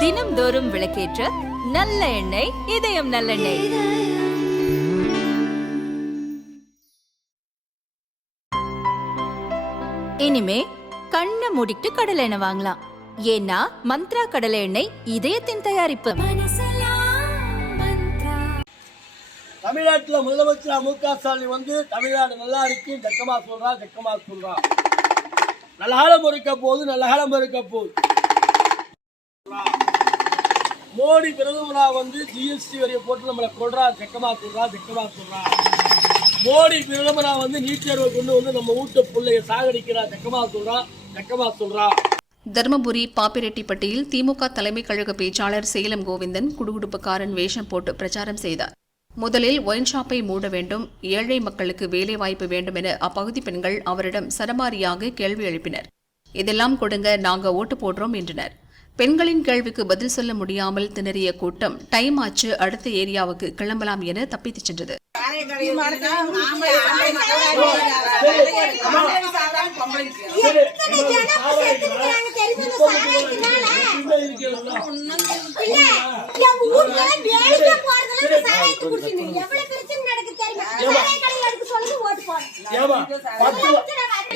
தினம்தோறும் விளக்கேற்ற நல்ல எண்ணெய் இதயம் நல்லெண்ணெய். இனிமே கண்ணை மூடிட்டு கடலை எண்ணெய் வாங்கலாம். ஏன்னா மந்த்ரா கடலை எண்ணெய் இதயத்தின் தயாரிப்பு. தமிழ்நாட்டுல முதலமைச்சர் மு க ஸ்டாலின் வந்து தமிழ்நாடு நல்லா இருக்கு தெக்கமா சொல்றா தெக்கமா சொல்றா. நல்ல காலம் இருக்க போகுது நல்ல காலம் இருக்க போகுது. மோடி பிரதமரா வந்து ஜிஎஸ்டி வரிய போட்டு நம்மளை கொள்றா தெக்கமா சொல்றா தெக்கமா சொல்றா மோடி பிரதமரா வந்து நீட் தேர்வை கொண்டு வந்து நம்ம வீட்டு பிள்ளைய சாகடிக்கிறா தெக்கமா சொல்றா தெக்கமா சொல்றா தருமபுரி பாப்பிரெட்டிப்பட்டியில் திமுக தலைமை கழக பேச்சாளர் சேலம் கோவிந்தன் குடுகுடுப்புக்காரன் வேஷம் போட்டு பிரச்சாரம் செய்தார். முதலில் ஒயின் ஷாப்பை மூட வேண்டும் ஏழை மக்களுக்கு வேலை வாய்ப்பு வேண்டும் என அப்பகுதி பெண்கள் அவரிடம் சரமாரியாக கேள்வி எழுப்பினர். இதெல்லாம் கொடுங்க நாங்க ஓட்டு போடுறோம் என்றனர். பெண்களின் கேள்விக்கு பதில் சொல்ல முடியாமல் திணறிய கூட்டம் டைம் ஆச்சு அடுத்த ஏரியாவுக்கு கிளம்பலாம் என தப்பித்துச் சென்றது.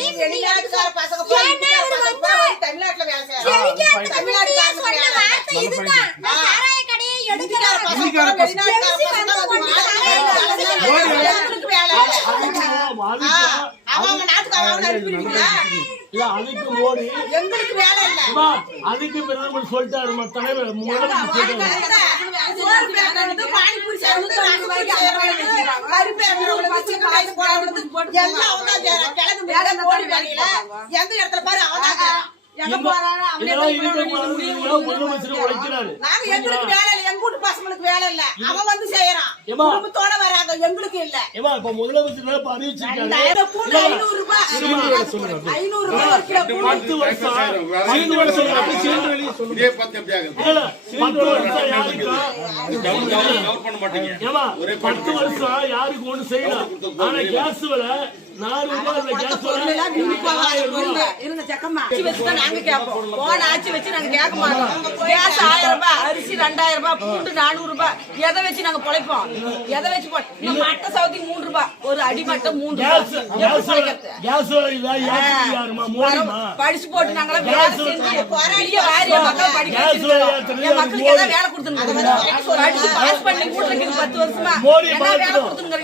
எங்க ஊர்ல அவன் அவன் நாட்டுக்கு அவனை அனுப்பிடுவீங்களா? இல்ல அதுக்கு மோடி எங்களுக்கு வேலை இல்லை. அதுக்கு பிரதமர் சொல்லிட்டாரு தலைவர் எந்த இடத்துல பாரு அவனே வேலை இல்லை எங்க வீட்டு பசங்களுக்கு வேலை இல்ல அவன் வந்து செய்யறான்? குடும்பத்தோட வராங்க எங்களுக்கு இல்ல இப்ப முதலமைச்சர் ஐநூறு ரூபாய் ஐநூறு ரூபாய். பத்து வருஷம் ஐந்து வருஷம் அப்படி சேர்ந்து வெளியே சொல்லுங்க. இதே பத்து எப்படி ஆகுது இல்ல, பத்து வருஷம் யாருக்கு? பத்து வருஷம் ஒண்ணு செய்யலாம் ஆனா கேஸ் விலை நாலு ரூபாய் இந்த கேஸ் விலை ஆயிரம் ரூபாய். இருங்க, ஜக்கம்மா. ஆட்சி வச்சுதான் நாங்க கேட்போம். போன ஆட்சி வச்சு நாங்க கேட்க மாட்டோம். கேஸ் ஆயிரம் ரூபாய், அரிசி ரெண்டாயிரம் ரூபாய், பூண்டு நானூறு ரூபாய். எதை வச்சு நாங்க பொழைப்போம்? எதை வச்சு இந்த மட்டை சவுத்தி மூணு ரூபாய். ஒரு அடி மட்டை மூணு ரூபாய். படிச்சு போட்டு நாங்களாம் வேலை செஞ்சு பெரிய வாரிய மக்களை படிக்க மக்களுக்கு மோடி. ஏதாவது வேலை கொடுத்துருங்க. படிச்சு பாஸ் பண்ணி இருக்குது பத்து வருஷமா என்ன வேலை கொடுத்துருங்க